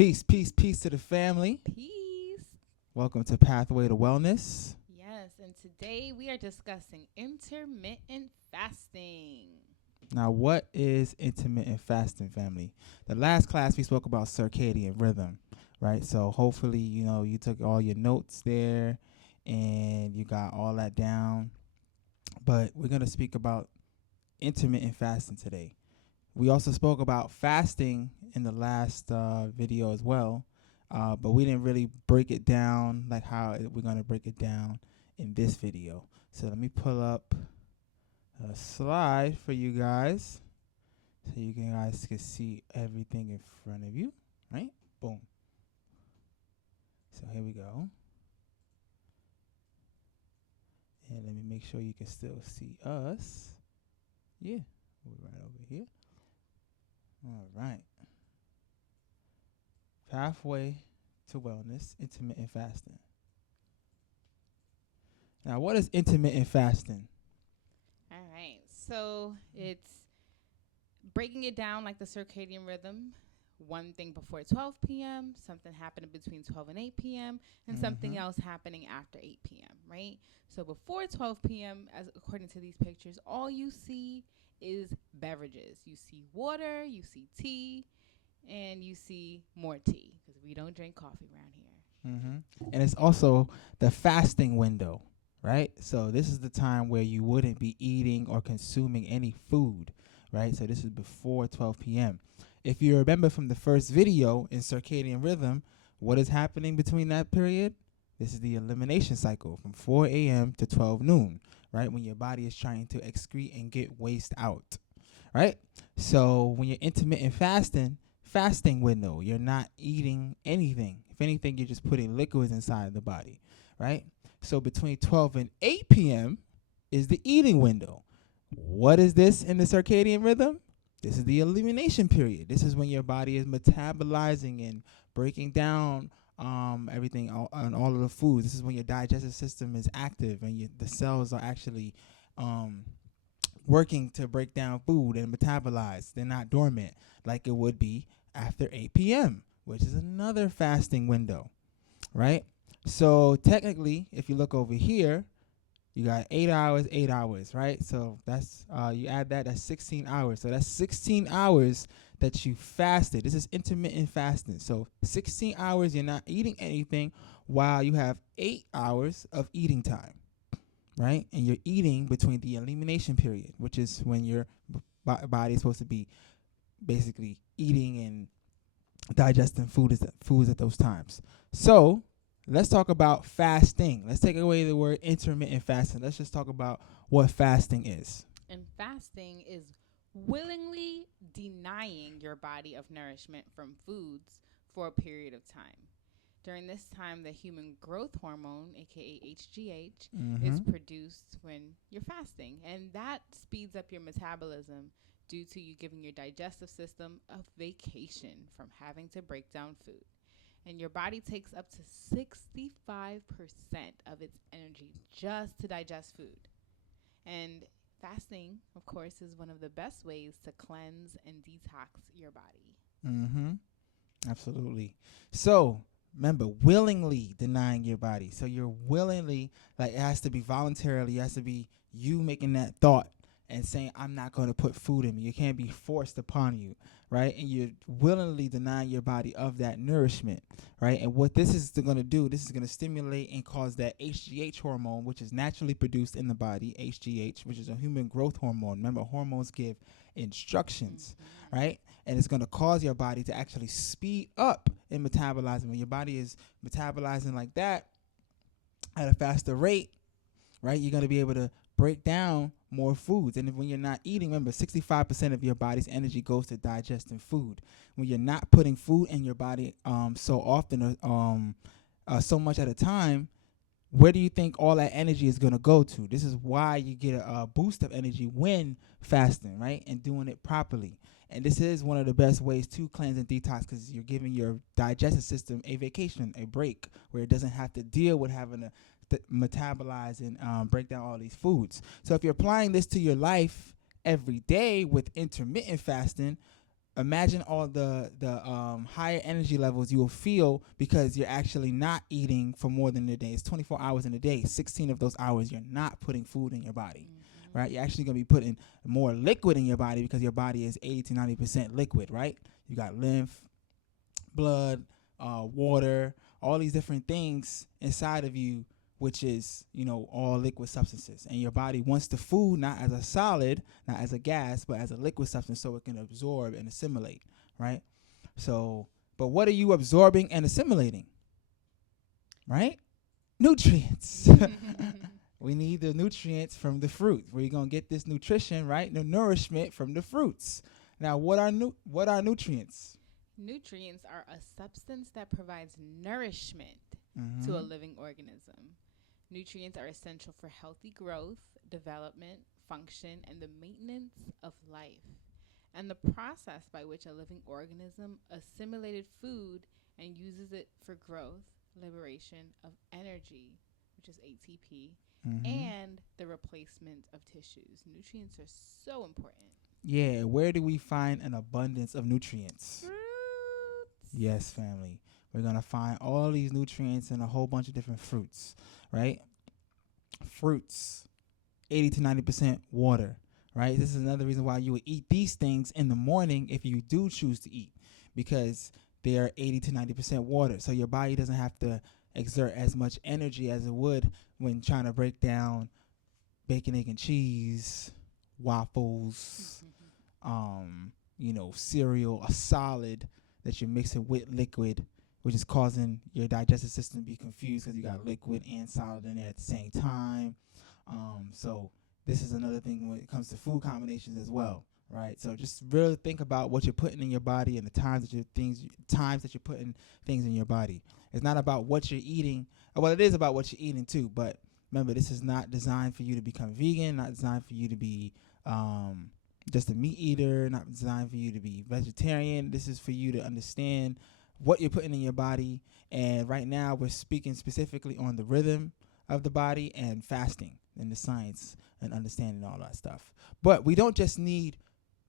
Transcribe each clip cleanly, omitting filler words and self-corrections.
Peace, peace, peace to the family. Peace. Welcome to Pathway to Wellness. Yes, and today we are discussing intermittent fasting. Now, what is intermittent fasting, family? The last class we spoke about circadian rhythm, right? So hopefully, you took all your notes there and you got all that down. But we're going to speak about intermittent fasting today. We also spoke about fasting in the last video as well, but we didn't really break it down like how we're going to break it down in this video. So let me pull up a slide for you guys so you guys can see everything in front of you, right? Boom. So here we go. And let me make sure you can still see us. Yeah, we're right over here. All right. Pathway to Wellness, intermittent fasting. Now, what is intermittent fasting? All right, so it's breaking it down like the circadian rhythm. One thing before 12 p.m., something happening between 12 and 8 p.m., and something else happening after 8 p.m., right? So before 12 p.m., as according to these pictures, all you see is beverages. You see water, you see tea, and you see more tea because we don't drink coffee around here. And it's also the fasting window, right? So this is the time where you wouldn't be eating or consuming any food, right? So this is before 12 p.m. If you remember from the first video in circadian rhythm, what is happening between that period? This is the elimination cycle from 4 a.m. to 12 noon, right? When your body is trying to excrete and get waste out, right? So when you're intermittent fasting window, you're not eating anything. If anything, you're just putting liquids inside the body, right? So between 12 and 8 p.m. is the eating window. What is this in the circadian rhythm? This is the elimination period. This is when your body is metabolizing and breaking down everything on all of the foods. This is when your digestive system is active and the cells are actually working to break down food and metabolize. They're not dormant like it would be after 8 p.m., which is another fasting window, right? So technically, if you look over here, you got 8 hours, right? So that's you add that's 16 hours. So that's 16 hours that you fasted. This is intermittent fasting. So 16 hours you're not eating anything while you have 8 hours of eating time, right? And you're eating between the elimination period, which is when your body is supposed to be basically eating and digesting foods at those times. So let's talk about fasting. Let's take away the word intermittent fasting. Let's just talk about what fasting is. And fasting is willingly denying your body of nourishment from foods for a period of time. During this time, the human growth hormone, aka HGH, is produced when you're fasting. And that speeds up your metabolism due to you giving your digestive system a vacation from having to break down food. And your body takes up to 65% of its energy just to digest food. And fasting, of course, is one of the best ways to cleanse and detox your body. Absolutely. So remember, willingly denying your body. So you're willingly, like, it has to be voluntarily. It has to be you making that thought and saying, I'm not going to put food in me. It can't be forced upon you, right? And you're willingly denying your body of that nourishment, right? And what this is going to do, this is going to stimulate and cause that HGH hormone, which is naturally produced in the body, HGH, which is a human growth hormone. Remember, hormones give instructions, right? And it's going to cause your body to actually speed up in metabolizing. When your body is metabolizing like that at a faster rate, right, you're going to be able to break down more foods. And when you're not eating, remember, 65% of your body's energy goes to digesting food. When you're not putting food in your body so often, so much at a time, where do you think all that energy is going to go to? This is why you get a boost of energy when fasting, right, and doing it properly. And this is one of the best ways to cleanse and detox because you're giving your digestive system a vacation, a break, where it doesn't have to deal with having to metabolize and break down all these foods. So if you're applying this to your life every day with intermittent fasting, imagine all the higher energy levels you will feel because you're actually not eating for more than a day. It's 24 hours in a day. 16 of those hours you're not putting food in your body, right? You're actually going to be putting more liquid in your body because your body is 80 to 90% liquid, right? You got lymph, blood, water, all these different things inside of you, which is, all liquid substances. And your body wants the food not as a solid, not as a gas, but as a liquid substance so it can absorb and assimilate, right? So, but what are you absorbing and assimilating, right? Nutrients. We need the nutrients from the fruit. We're going to get this nutrition, right? The nourishment from the fruits. Now, what are nutrients? Nutrients are a substance that provides nourishment to a living organism. Nutrients are essential for healthy growth, development, function, and the maintenance of life. And the process by which a living organism assimilated food and uses it for growth, liberation of energy, which is ATP, and the replacement of tissues. Nutrients are so important. Yeah, where do we find an abundance of nutrients? Fruits. Yes, family. We're going to find all these nutrients in a whole bunch of different fruits, right? Fruits, 80 to 90% water, right? This is another reason why you would eat these things in the morning if you do choose to eat, because they are 80 to 90% water. So your body doesn't have to exert as much energy as it would when trying to break down bacon, egg, and cheese, waffles, cereal, a solid that you're mixing with liquid, which is causing your digestive system to be confused because you got liquid and solid in there at the same time. So this is another thing when it comes to food combinations as well, right? So just really think about what you're putting in your body and the times that you're putting things in your body. It's not about what you're eating. Well, it is about what you're eating too, but remember, this is not designed for you to become vegan, not designed for you to be just a meat eater, not designed for you to be vegetarian. This is for you to understand what you're putting in your body. And right now we're speaking specifically on the rhythm of the body and fasting and the science and understanding all that stuff. But we don't just need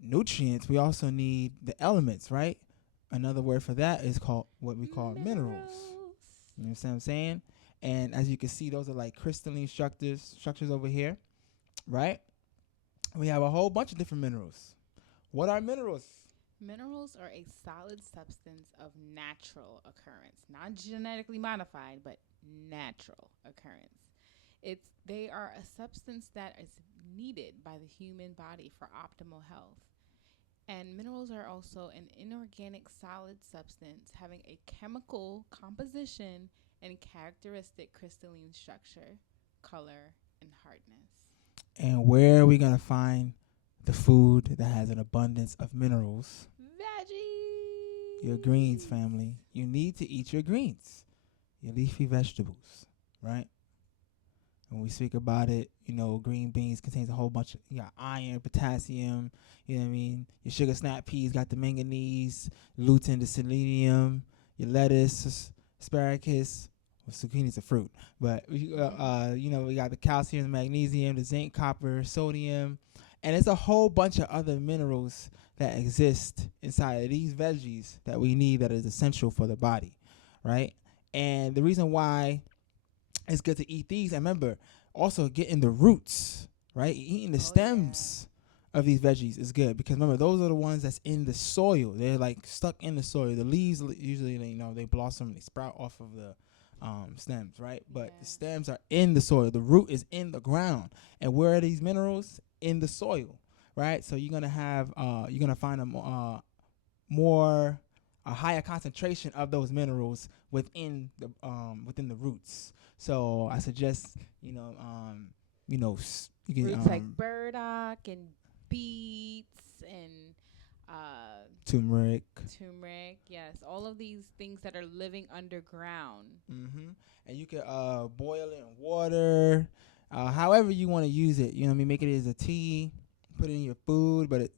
nutrients, we also need the elements, right? Another word for that is called what we call minerals. You know what I'm saying? And as you can see, those are like crystalline structures over here, right? We have a whole bunch of different minerals. What are minerals? Minerals are a solid substance of natural occurrence, not genetically modified, but natural occurrence. They are a substance that is needed by the human body for optimal health. And minerals are also an inorganic solid substance having a chemical composition and characteristic crystalline structure, color, and hardness. And where are we going to find the food that has an abundance of minerals? Veggies. Your greens, family. You need to eat your greens, your leafy vegetables, right? When we speak about it, green beans contains a whole bunch of, you got iron, potassium, you know what I mean? Your sugar snap peas got the manganese, lutein, the selenium, your lettuce, asparagus. Well, zucchini's a fruit, but we got the calcium, the magnesium, the zinc, copper, sodium, and it's a whole bunch of other minerals that exist inside of these veggies that we need that is essential for the body, right? And the reason why it's good to eat these, and remember, also getting the roots, right? Eating the stems of these veggies is good because remember, those are the ones that's in the soil. They're like stuck in the soil. The leaves usually, they blossom, they sprout off of the stems, right? But the stems are in the soil. The root is in the ground. And where are these minerals? In the soil, right? So you're gonna find a higher concentration of those minerals within the roots. So I suggest you can roots like burdock and beets and turmeric. Yes, all of these things that are living underground. And you can boil it in water, however you want to use it. Make it as a tea, put it in your food, but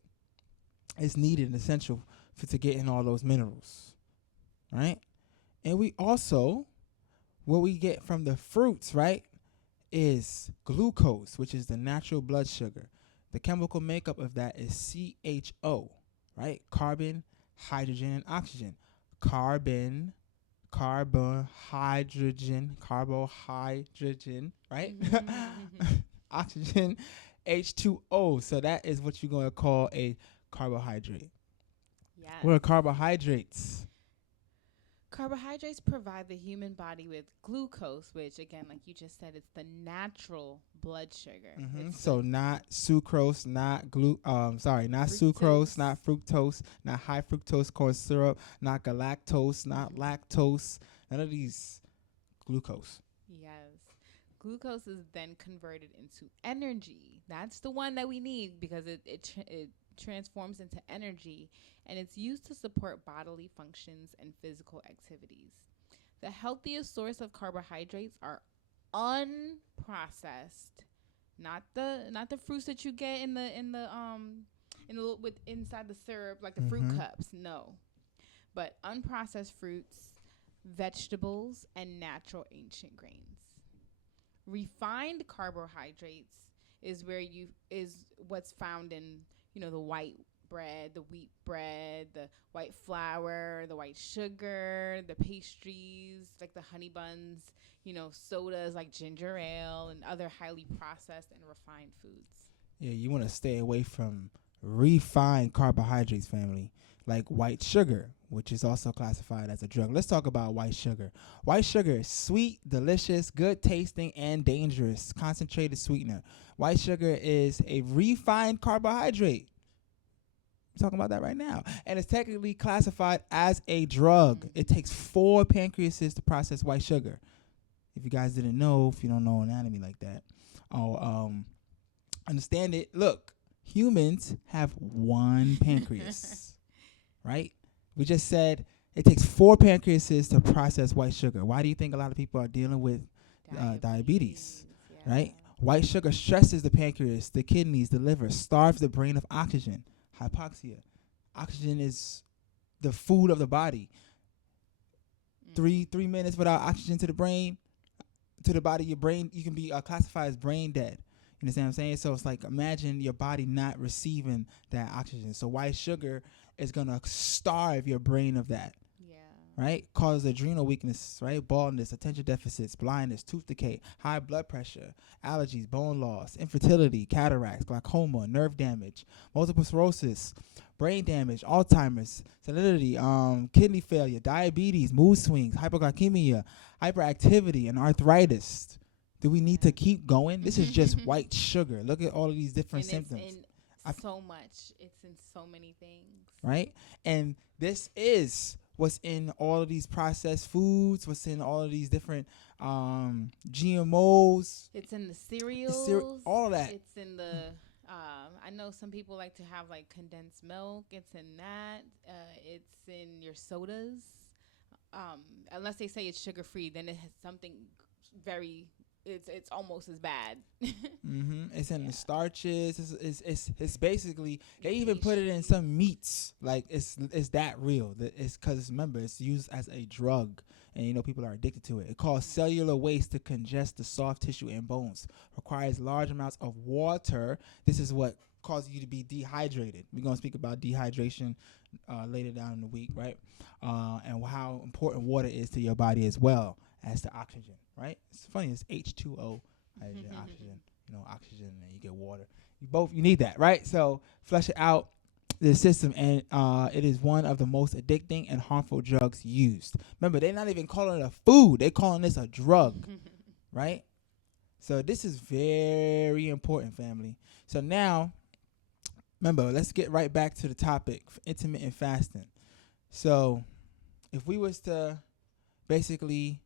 it's needed and essential to get in all those minerals, right? And we also, what we get from the fruits, right, is glucose, which is the natural blood sugar. The chemical makeup of that is CHO, right? Carbon, hydrogen, and oxygen. Carbon, carbohydrogen, right? Oxygen, H2O. So that is what you're going to call a carbohydrate. What are Yes. carbohydrates? Carbohydrates provide the human body with glucose, which, again, like you just said, it's the natural blood sugar. It's So not sucrose, not sucrose, fructose. not fructose, not high fructose corn syrup, not galactose, not lactose, none of these glucose. Yes. Glucose is then converted into energy. That's the one that we need because it transforms into energy and it's used to support bodily functions and physical activities. The healthiest source of carbohydrates are unprocessed, not the fruits that you get in the with inside the syrup like the fruit cups. No, but unprocessed fruits, vegetables, and natural ancient grains. Refined carbohydrates is what's found in the white bread, the wheat bread, the white flour, the white sugar, the pastries like the honey buns, sodas like ginger ale and other highly processed and refined foods. Yeah, you want to stay away from refined carbohydrates, family, like white sugar, which is also classified as a drug. Let's talk about white sugar. White sugar is sweet, delicious, good tasting, and dangerous. Concentrated sweetener. White sugar is a refined carbohydrate. We're talking about that right now. And it's technically classified as a drug. It takes 4 pancreases to process white sugar. If you guys didn't know, if you don't know anatomy like that, understand it. Look, humans have 1 pancreas, right? We just said it takes 4 pancreases to process white sugar. Why do you think a lot of people are dealing with diabetes, Yeah. right? White sugar stresses the pancreas, the kidneys, the liver, starves the brain of oxygen. Hypoxia. Oxygen is the food of the body. 3 minutes without oxygen to the brain, to the body, your brain, you can be classified as brain dead. You understand what I'm saying? So it's like, imagine your body not receiving that oxygen. So white sugar is going to starve your brain of that. Right? Cause adrenal weakness, right? Baldness, attention deficits, blindness, tooth decay, high blood pressure, allergies, bone loss, infertility, cataracts, glaucoma, nerve damage, multiple sclerosis, brain damage, Alzheimer's, senility, kidney failure, diabetes, mood swings, hypoglycemia, hyperactivity, and arthritis. Do we need to keep going? This is just white sugar. Look at all of these different symptoms. It's in so much. It's in so many things. Right? And this is what's in all of these processed foods, what's in all of these different GMOs. It's in the cereals. All of that. It's in the, I know some people like to have like condensed milk. It's in that. It's in your sodas. Unless they say it's sugar free, then it has something very, it's almost as bad. It's in the starches. It's basically, they even put it in some meats. Like it's that real. It's because remember, it's used as a drug, and people are addicted to it. It causes cellular waste to congest the soft tissue and bones. Requires large amounts of water. This is what causes you to be dehydrated. We're gonna speak about dehydration later down in the week, right? And how important water is to your body as well as the oxygen, right? It's funny, it's H2O, hydrogen, oxygen, oxygen, and you get water. You need that, right? So flush it out the system, and it is one of the most addicting and harmful drugs used. Remember, they're not even calling it a food; they're calling this a drug, right? So this is very important, family. So now, remember, let's get right back to the topic: intermittent fasting. So, if we was to basically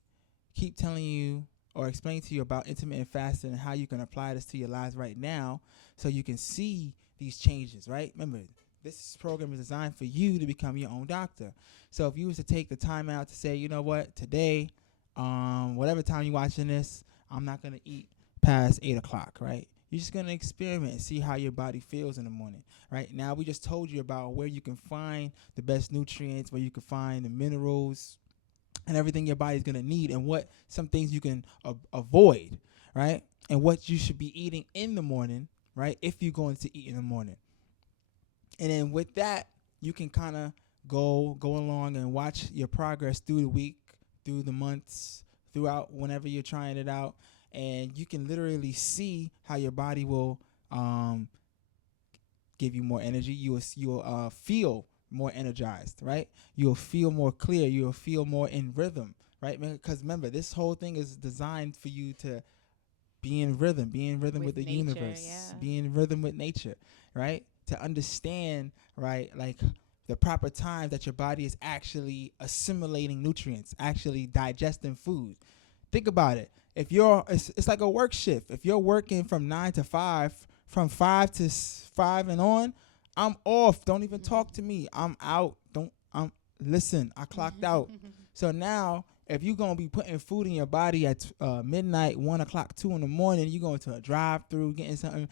keep telling you or explain to you about intermittent fasting and how you can apply this to your lives right now so you can see these changes, right? Remember, this program is designed for you to become your own doctor. So if you was to take the time out to say, you know what, today, whatever time you're watching this, I'm not going to eat past 8 o'clock, right? You're just going to experiment and see how your body feels in the morning, right? Now, we just told you about where you can find the best nutrients, where you can find the minerals, and everything your body's going to need, and what some things you can avoid, right? And what you should be eating in the morning, right? If you're going to eat in the morning. And then with that, you can kind of go along and watch your progress through the week, through the months, throughout whenever you're trying it out, and you can literally see how your body will give you more energy. You'll feel more energized, right? You'll feel more clear. You'll feel more in rhythm, right? Because remember, this whole thing is designed for you to be in rhythm with the nature, universe, yeah. be in rhythm with nature, right? To understand, right, like the proper times that your body is actually assimilating nutrients, actually digesting food. Think about it. If you're, it's like a work shift. If you're working from 9 to 5, from 5 and on, I'm off. Don't even talk to me. I'm out. Don't. Listen. I clocked out. So now, if you're gonna be putting food in your body at midnight, 1 o'clock, 2 in the morning, you're going to a drive-through, getting something.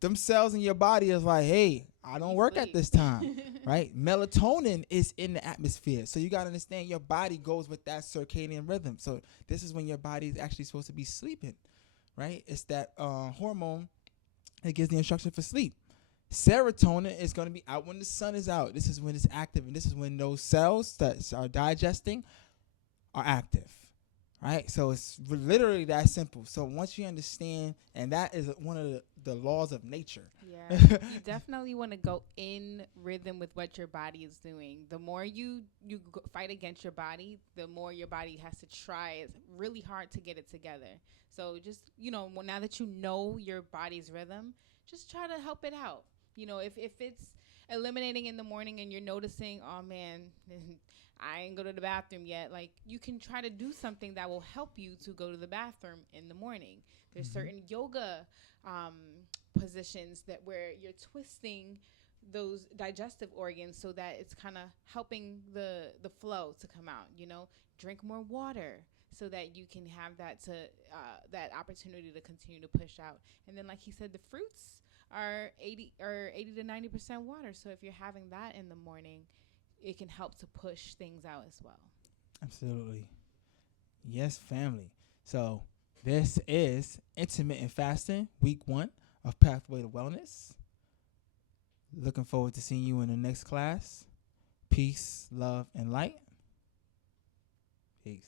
Them cells in your body is like, hey, I don't work at this time, right? Melatonin is in the atmosphere. So you got to understand your body goes with that circadian rhythm. So this is when your body is actually supposed to be sleeping, right? It's that hormone that gives the instruction for sleep. Serotonin is going to be out when the sun is out. This is when it's active, and this is when those cells that are digesting are active, right? So it's literally that simple. So once you understand, and that is one of the laws of nature. Yeah, you definitely want to go in rhythm with what your body is doing. The more you fight against your body, the more your body has to try. It's really hard to get it together. So just now that you know your body's rhythm, just try to help it out. If it's eliminating in the morning and you're noticing, oh man, I ain't go to the bathroom yet. Like, you can try to do something that will help you to go to the bathroom in the morning. There's certain yoga positions that where you're twisting those digestive organs so that it's kind of helping the flow to come out. Drink more water so that you can have that opportunity to continue to push out. And then, like he said, the fruits are 80 to 90% water. So if you're having that in the morning, it can help to push things out as well. Absolutely. Yes, family. So this is intermittent fasting, week 1 of Pathway to Wellness. Looking forward to seeing you in the next class. Peace, love, and light. Peace.